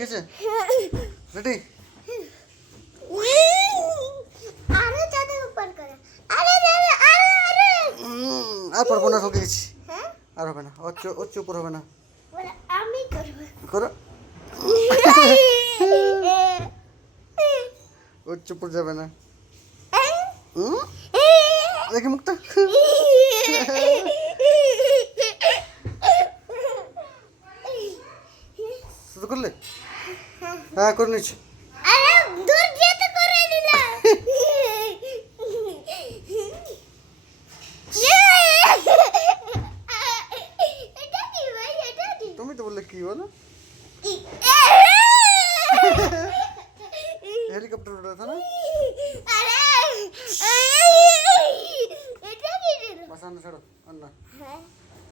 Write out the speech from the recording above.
ঠিক আছে রেডি আরে চাঁদের উপর করে আরে আরে আরে আরে আর পারবো না ঠকে গেছি হ্যাঁ আর হবে না ওর চেয়ে উপর হবে না বলে আমি করব করো ওর চেয়ে উপর যাবে না দেখি মুখটা শুরু করলে হ্যাঁ করে নিচ্ছি আরে দূর যেতে করে নিলা এটা কি ভাই এটা কি তুমি তো বললে কি বলো হেলিকপ্টার উঠাতে না আরে এটা কি দিল বাস আন্না ছাড়ো আন্না হ্যাঁ